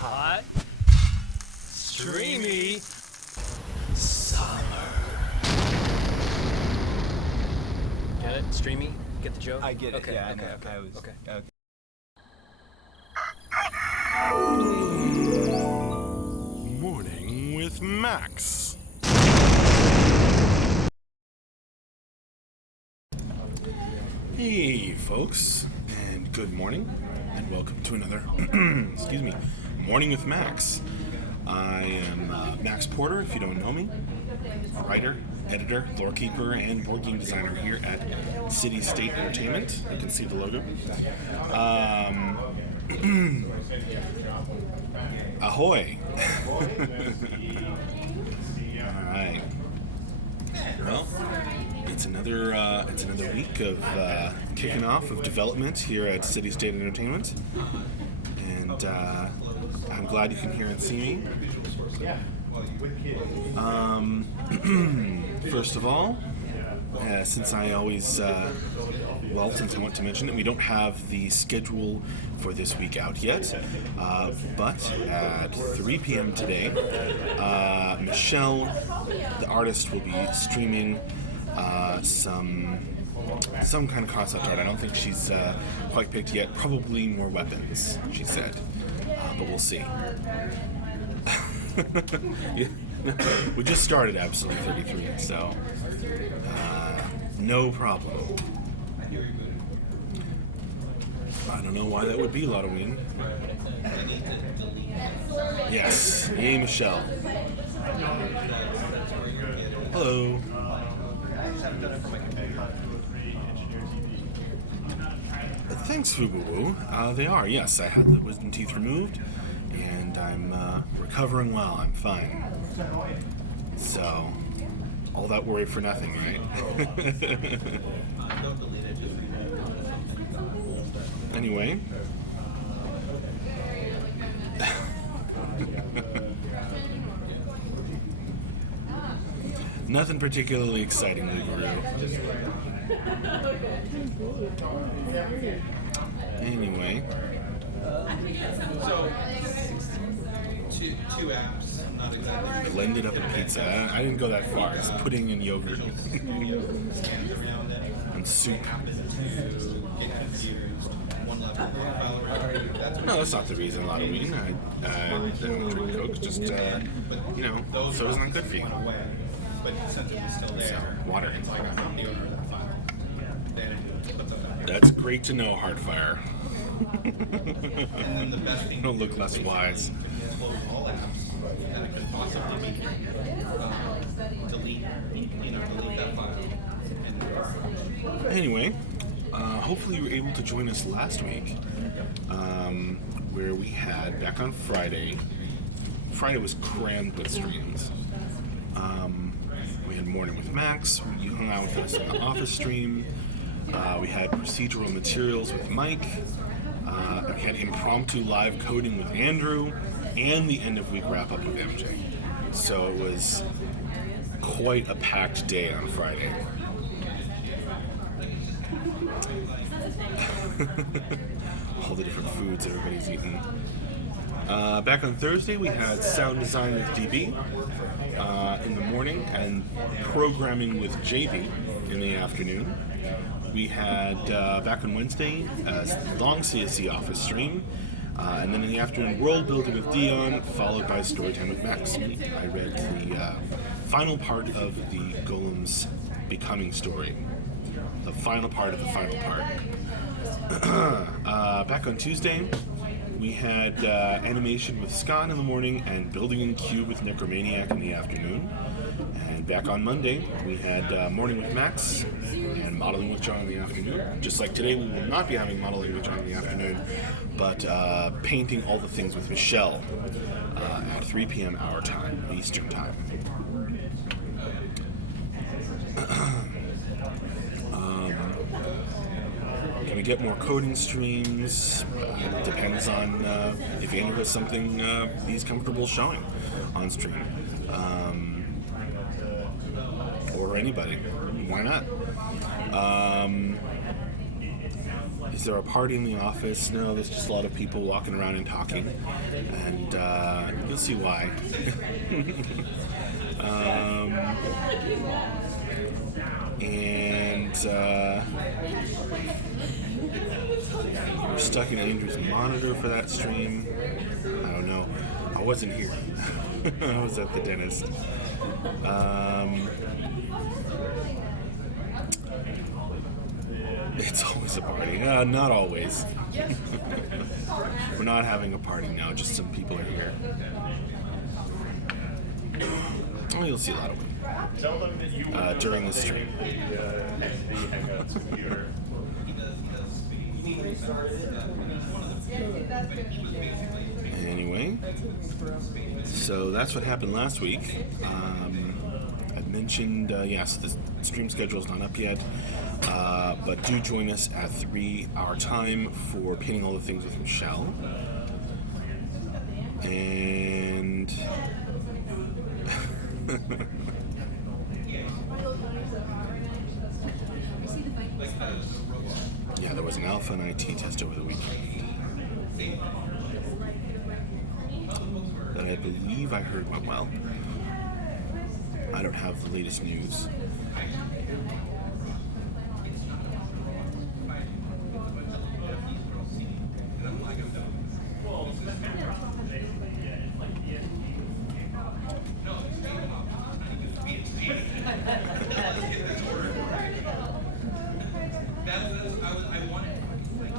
hot, streamy summer. Get it? Streamy? Get the joke? I get it. Okay, Yeah, okay, I know. okay, I was, okay. Morning with Max. Hey, folks, and good morning, and welcome to another, excuse me, Morning with Max. I am Max Porter, if you don't know me, writer, editor, lore keeper, and board game designer here at City State Entertainment. You can see the logo. Ahoy! All right. Well, it's another week of kicking off of development here at City State Entertainment, and I'm glad you can hear and see me. First of all, since I want to mention it, we don't have the schedule for this week out yet, but at 3 p.m. today, Michelle, the artist, will be streaming some kind of concept art. I don't think she's quite picked yet. Probably more weapons, she said, but we'll see. Yeah. We just started episode 33, so no problem. I don't know why that would be, Halloween. Yes, yay, Michelle. Hello. Thanks, Fubu. They are, yes. I had the wisdom teeth removed, and I'm recovering well. I'm fine. So, all that worry for nothing, right? Anyway. Nothing particularly exciting, Guru. Anyway. Two apps, not exactly. Blended up a pizza. I didn't go that far. It's pudding and yogurt. And soup. No, that's not the reason, Halloween. I don't drink Coke, just, so it's not good for you. So, water. That's great to know, Heartfire. Don't look less wise. Anyway, hopefully you were able to join us last week, where we had, back on Friday was crammed with streams. We had Morning with Max, you hung out with us in the office stream, we had procedural materials with Mike, we had impromptu live coding with Andrew, and the end of week wrap up with MJ. So it was quite a packed day on Friday. All the different foods everybody's eating. Back on Thursday, we had sound design with DB in the morning and programming with JB in the afternoon. We had, back on Wednesday, a long CSC office stream, and then in the afternoon, world building with Dion, followed by storytime with Max. I read the final part of the Golem's Becoming story. The final part of the final part. Back on Tuesday, we had animation with Scott in the morning and building in Cube with Necromaniac in the afternoon. And back on Monday, we had morning with Max and modeling with John in the afternoon. Just like today, we will not be having modeling with John in the afternoon, but painting all the things with Michelle at 3 p.m. our time, Eastern time. Can we get more coding streams? It depends on if Andrew has something he's comfortable showing on stream. Or anybody. Why not? Is there a party in the office? No, there's just a lot of people walking around and talking, and you'll see why. And we're stuck in Andrew's monitor for that stream. I don't know. I wasn't here. I was at the dentist. It's always a party. Not always. We're not having a party now, just some people are here. Oh, you'll see a lot of them during the stream. Anyway, so that's what happened last week. I mentioned, yes, the stream schedule is not up yet, but do join us at 3 our time for Painting All the Things with Michelle. And yeah, there was an alpha and IT test over the weekend that I believe I heard went well. I don't have the latest news.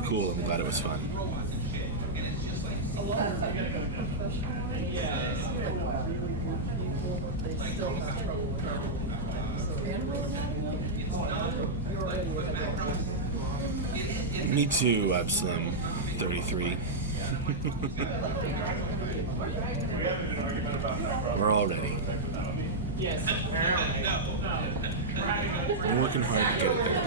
Cool, I'm glad it was fun. Me too, Absalom 33. We're all ready. We're working hard to get it there.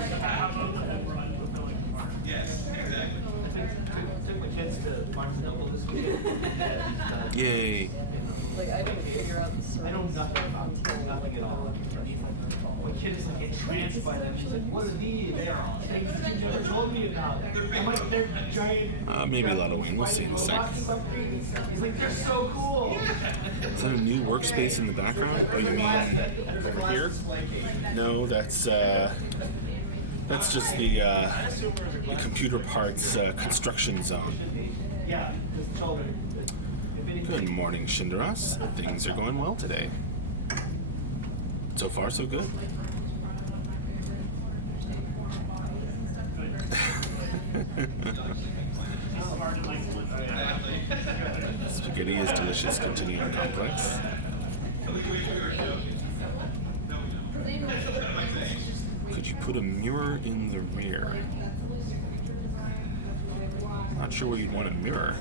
Yay. Like, I didn't figure out the service. I know nothing about nothing at all. My kid is like entranced by them. She's like, "What are these? They are all things that you never told me about." I'm like, "They're giant." Maybe a lot of wing. We'll see in a sec. He's like, "They're so cool." Is that a new workspace in the background? Oh, you mean over here? No, that's just the computer parts construction zone. Yeah, just told her. Good morning, Shindaras. Things are going well today. So far, so good. Spaghetti is delicious. Continuing complex. Could you put a mirror in the rear? Not sure where you'd want a mirror.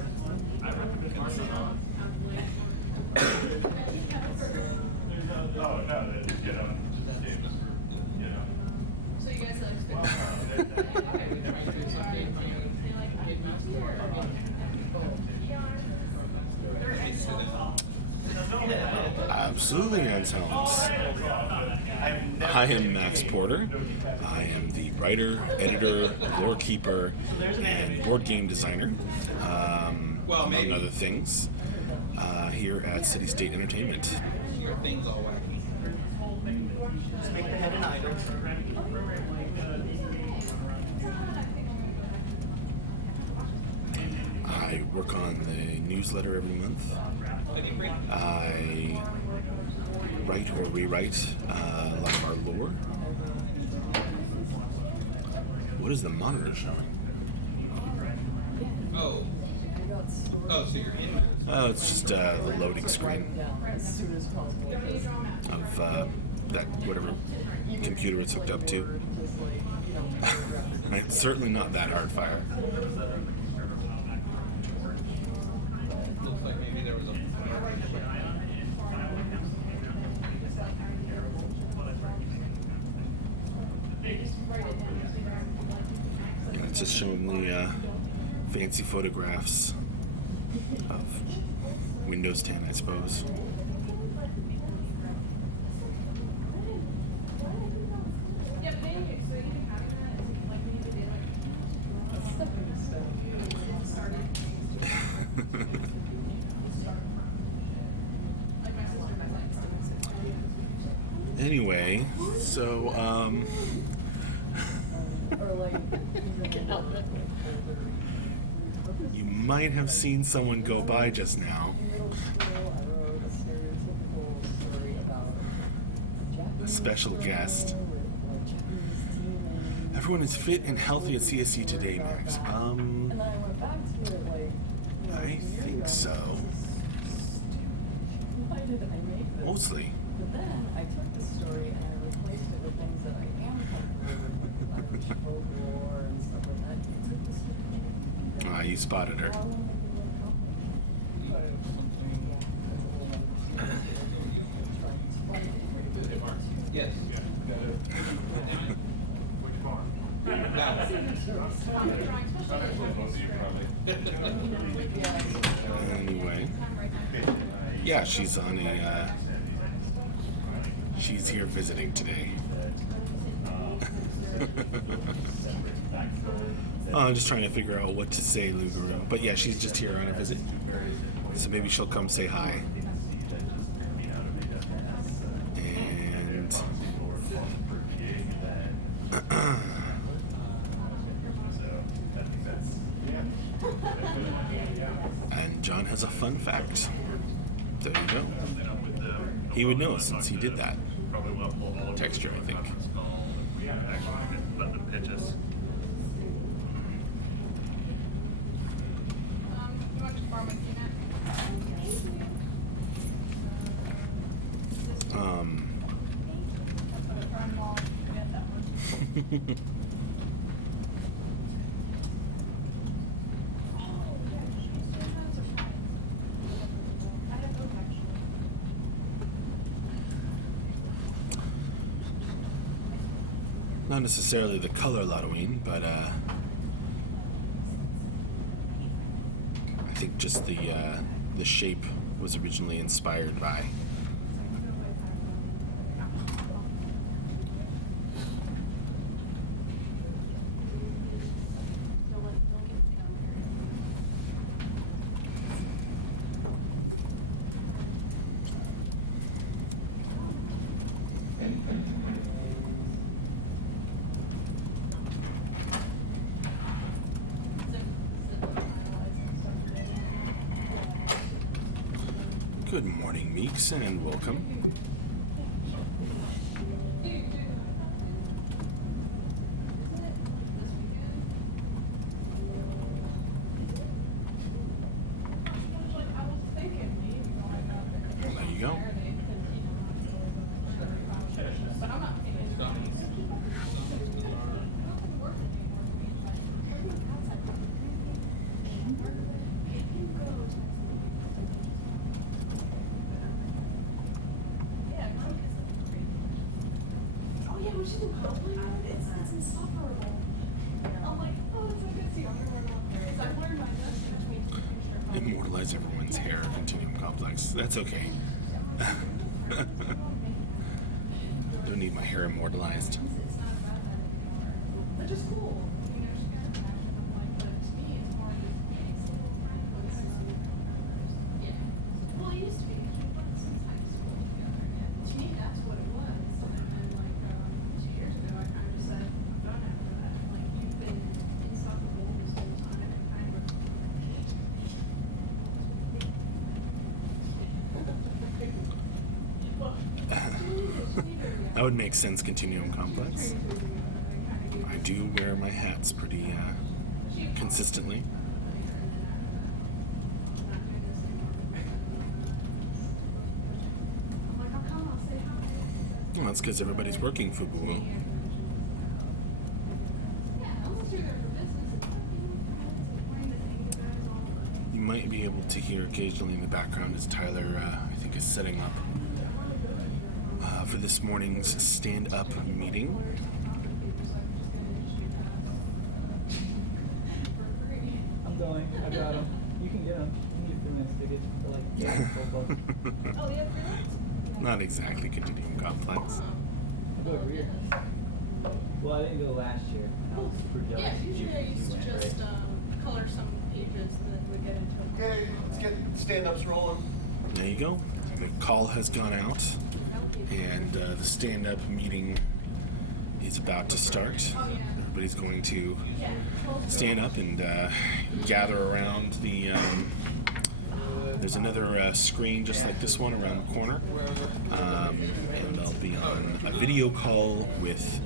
So you guys Absolutely, Anselms. I am Max Porter. I am the writer, editor, lore keeper, and board game designer, among other things, here at City State Entertainment. Just make the head an idol. I work on the newsletter every month. I write or rewrite a lot of our lore. What is the monitor showing? Oh, so you're in. Oh, it's just the loading screen as soon as possible. of that whatever computer it's hooked up to. Just like, you know, It's certainly not that hard fire. Looks like maybe there was a. It's just showing the fancy photographs of Windows 10, I suppose. Anyway, so Or like, you might have seen someone go by just now. middle school, I wrote a stereotypical story about a Japanese Special girl guest. with like Japanese demons. Everyone is fit and healthy at CSU today, Max. And then I went back to it like, you know, I a few years think ago, so. and I was like, why did I make this? Mostly. But then I took the story and I replaced it with things that I am comfortable with, like Irish folklore and stuff like that. You took the story. Ah, you spotted her. Why won't I give it a compliment? But, yeah, that's a whole other try and explain it. Yes. Anyway. Yeah, she's on a, she's here visiting today. Oh, I'm just trying to figure out what to say, Luguru. But yeah, she's just here on a visit. So maybe she'll come say hi. And and John has a fun fact. There you go. He would know since he did that. Texture, I think. Not necessarily the color Halloween, but I think just the shape was originally inspired by. Good morning, Meeks, and welcome. Well, there you go. Oh yeah, we should do Halloween. It's insufferable. I'm like, oh, it's like it's the other one out there. Because I've learned my lesson between picture Immortalize everyone's hair, Continuum Complex. That's okay. Don't need my hair immortalized. which is cool. Well, it used to be. Since high school together. To me, that's what it was. And then, like, 2 years ago, I kind of just said, I'm done after that. Like, you've been insufferable this whole time. And kind of. That would make sense, Continuum Complex. I do wear my hats pretty consistently. I'm like, I'll come, I'll say hi. Well, that's because everybody's working, Fubu. Yeah, unless you're there for business. You might be able to hear occasionally in the background as Tyler, I think, is setting up for this morning's stand-up meeting. I'm going. I got him. You can get him. You can get 3 minutes tickets for like Oh, yeah, freelance? Not exactly Continuum Complex. I'll go every year. Well, I didn't go last year. I was super jealous. Yeah, usually I used to You went, just right? color some pages and then we get into it. Okay, let's get stand-ups rolling. There you go. The call has gone out. That would be and the stand-up meeting is about to start. Everybody's going to stand up and gather around the. There's another screen just like this one around the corner, and they'll be on a video call with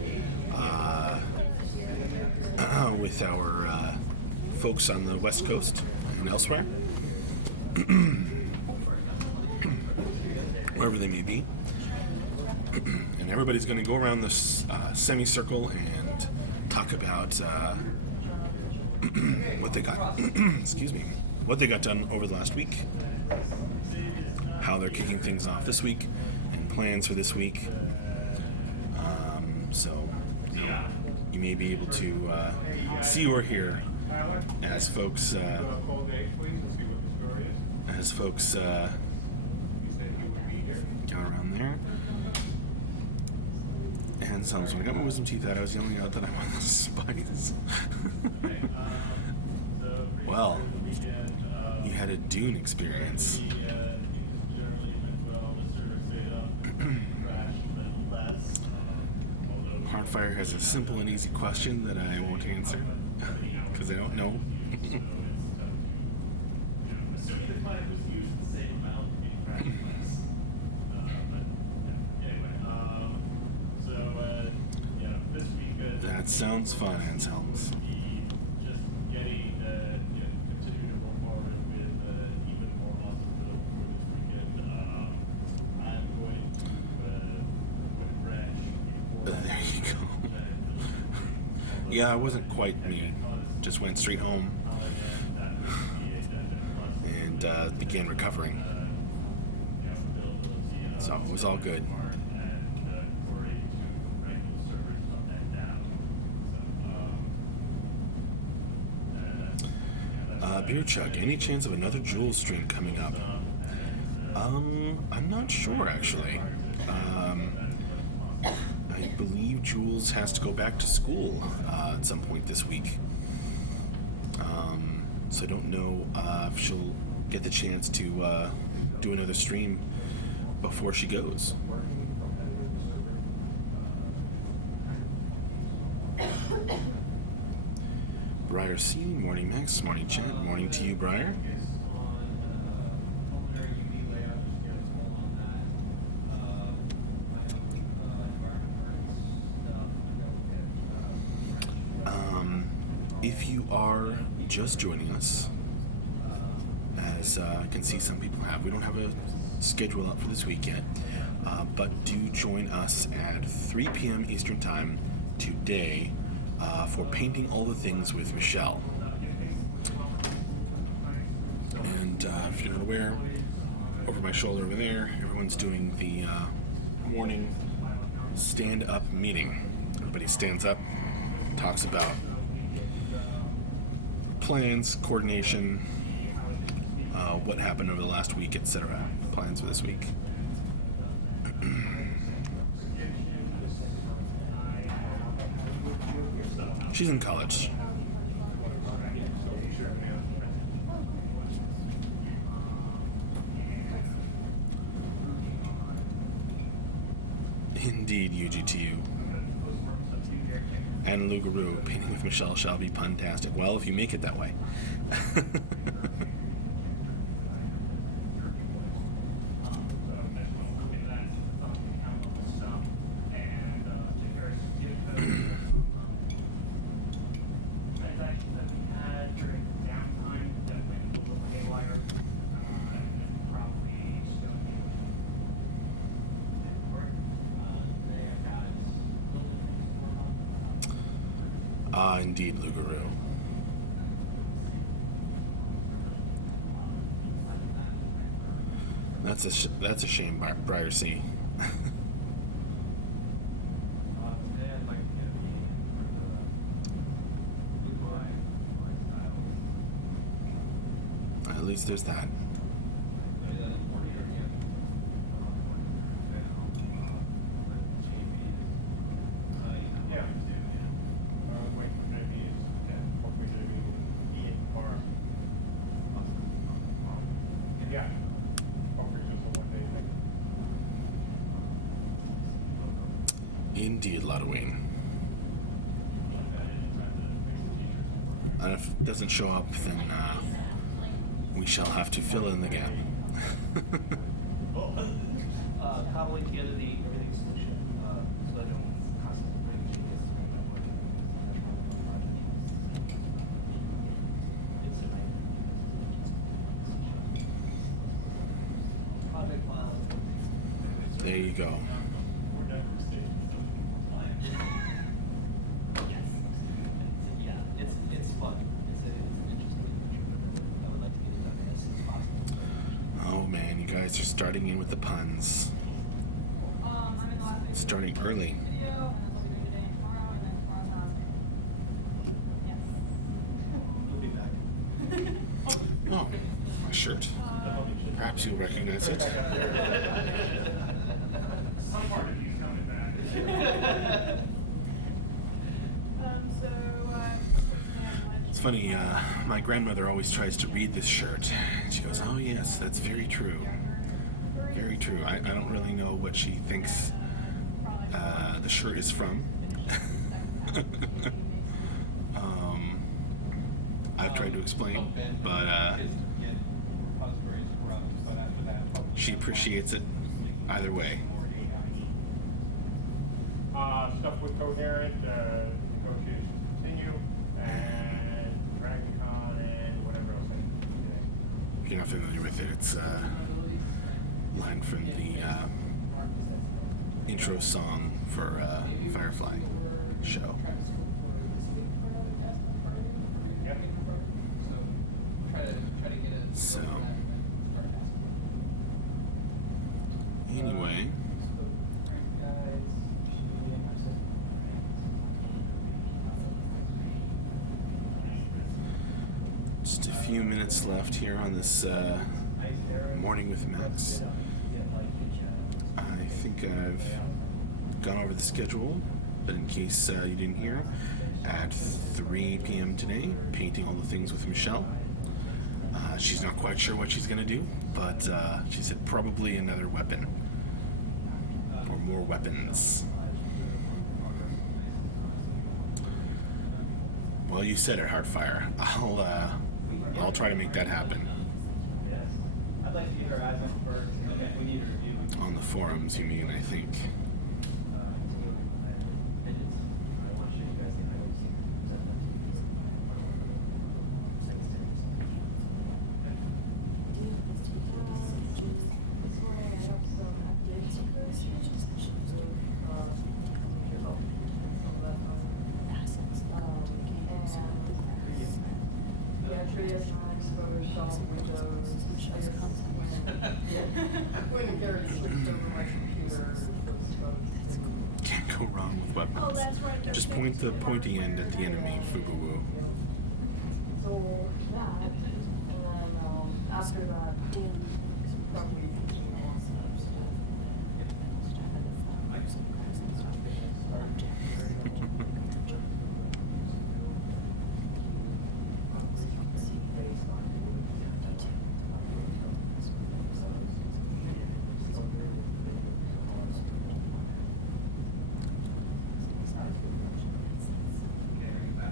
our folks on the West Coast and elsewhere, wherever they may be. And everybody's going to go around this semicircle and talk about what they got. Excuse me. What they got done over the last week, how they're kicking things off this week, and plans for this week. So you may be able to see or hear as folks go around there. And so when I got my wisdom teeth out, I was yelling out that I wanted the spice. Well, you had a Dune experience. Hardfire has a simple and easy question that I won't answer because I don't know. That sounds fun, Anselms. There you go. Yeah, I wasn't quite me. Just went straight home and began recovering. So it was all good. Beer Chug, any chance of another Jules stream coming up? I'm not sure actually. I believe Jules has to go back to school at some point this week. So I don't know if she'll get the chance to do another stream before she goes. Briar C, morning Max, morning chat, morning to you, Briar. If you are just joining us, as I can see some people have, we don't have a schedule up for this week yet, but do join us at 3 p.m. Eastern Time today for Painting All the Things with Michelle. And if you're not aware, over my shoulder over there, everyone's doing the morning stand-up meeting. Everybody stands up, talks about plans, coordination, what happened over the last week, etc. Plans for this week. She's in college. Indeed, UGTU. And Lugaroo, painting with Michelle shall be puntastic. Well, if you make it that way. Indeed, Lugaroo. That's a shame, Briar C. At least there's that. Indeed, Lotaween. And if it doesn't show up, then we shall have to fill in the gap. Cobbling together the everything solution, so I don't constantly bring changes to my project. It's a nightmare. Project file. There you go. Yeah, it's fun. It's interesting. I would like to get it done as soon as possible. Oh man, you guys are starting in with the puns. Starting early. We'll be back. Oh, my shirt. Perhaps you'll recognize it. It's funny, my grandmother always tries to read this shirt. She goes, oh yes, that's very true. Very true. I don't really know what she thinks the shirt is from. I've tried to explain, but she appreciates it either way. Stuff with Coherent, negotiations continue, and DragonCon, and whatever else I can do today. If you're not familiar with it, it's a line from the intro song for Firefly show. Yep. So, anyway, just a few minutes left here on this morning with Max. I think I've gone over the schedule, but in case you didn't hear, at 3 p.m. today, painting all the things with Michelle. She's not quite sure what she's going to do, but she said probably another weapon, or more weapons. Well, you said it, Heartfire. I'll try to make that happen. I'd like to get her eyes on first. We need her review. On the forums, you mean, I think. Can't go wrong with weapons. Oh, that's right. Just point the pointy end at the enemy, Fubuwu. So that, and then after that, probably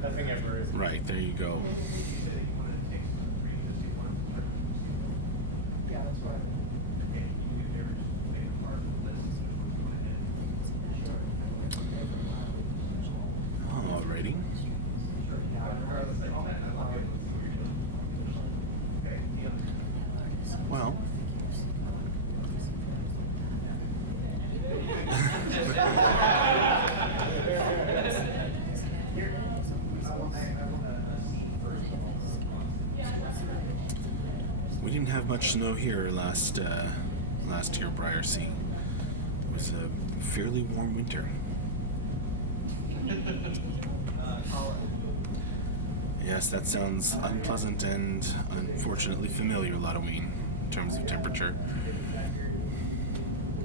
Nothing ever is. Right, there you go. Yeah, that's right. Alrighty. Well. We didn't have much snow here last year, Briarsea. It was a fairly warm winter. Yes, that sounds unpleasant and unfortunately familiar, Lotaween, in terms of temperature.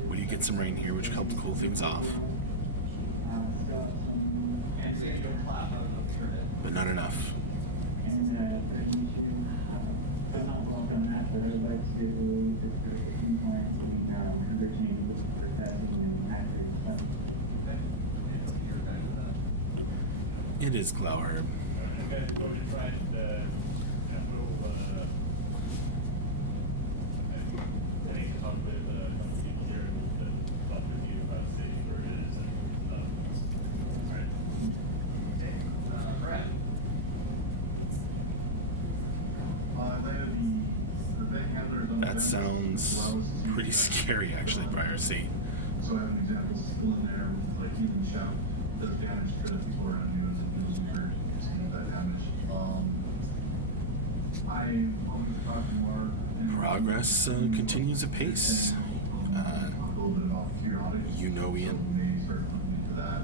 We did get some rain here, which helped cool things off. But not enough. It is Glauherb. You guys go to try that little, I think it's up with a couple people here that talk with you about the city where it is and stuff. Alright. Brad. That sounds pretty scary, actually, Briar C. So I have an example still in there with like even shout does damage to the people around you and it feels weird seeing that damage. I want to talk more. Progress continues apace. A little bit about periodic. You know Ian. Maybe start looking into that.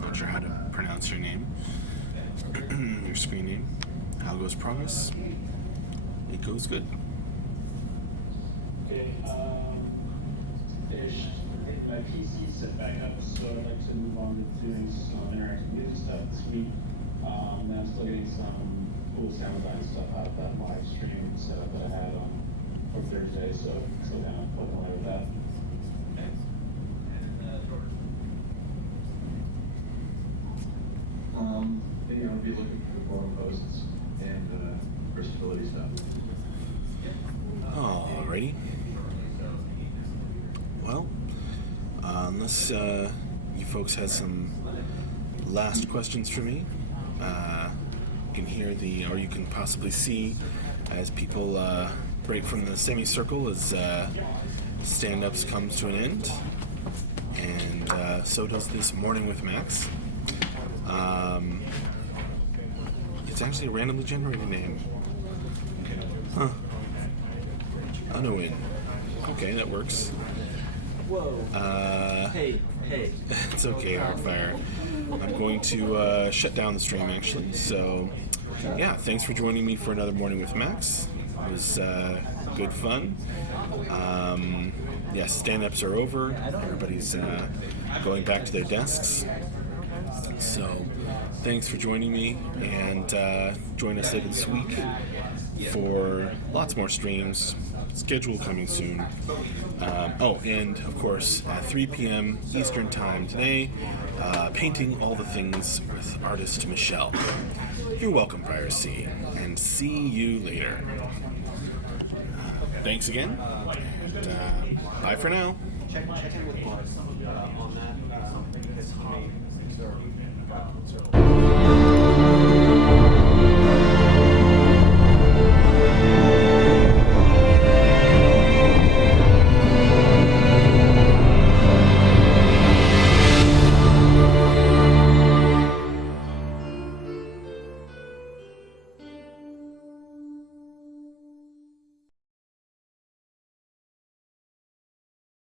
Not sure how to pronounce your name. Your screen name. How goes progress? It goes good. Okay, finished hitting my PC set back up, so I'd like to move on to doing some interactive music stuff this week. Now I'm still getting some cool sound design stuff out of that live stream setup that I had on from Thursday, so still kind of plugging away with that. Thanks. And George. Yeah, I'll be looking for blog posts and versatility stuff. Alrighty. Well, unless you folks had some last questions for me, you can hear or you can possibly see as people break from the semicircle as stand-ups comes to an end, and so does this Morning with Max. It's actually a randomly generated name. Huh. Unowin. Okay, that works. Whoa. Hey. It's okay, Hardfire. I'm going to shut down the stream, actually. So, yeah, thanks for joining me for another Morning with Max. It was good fun. Yeah, stand-ups are over. Everybody's going back to their desks. So, thanks for joining me, and join us later this week for lots more streams. Schedule coming soon. And of course, at 3 p.m. Eastern Time today, painting all the things with artist Michelle. You're welcome, Briar C, and see you later. Thanks again, and bye for now. Check in with Mark on that, because he may,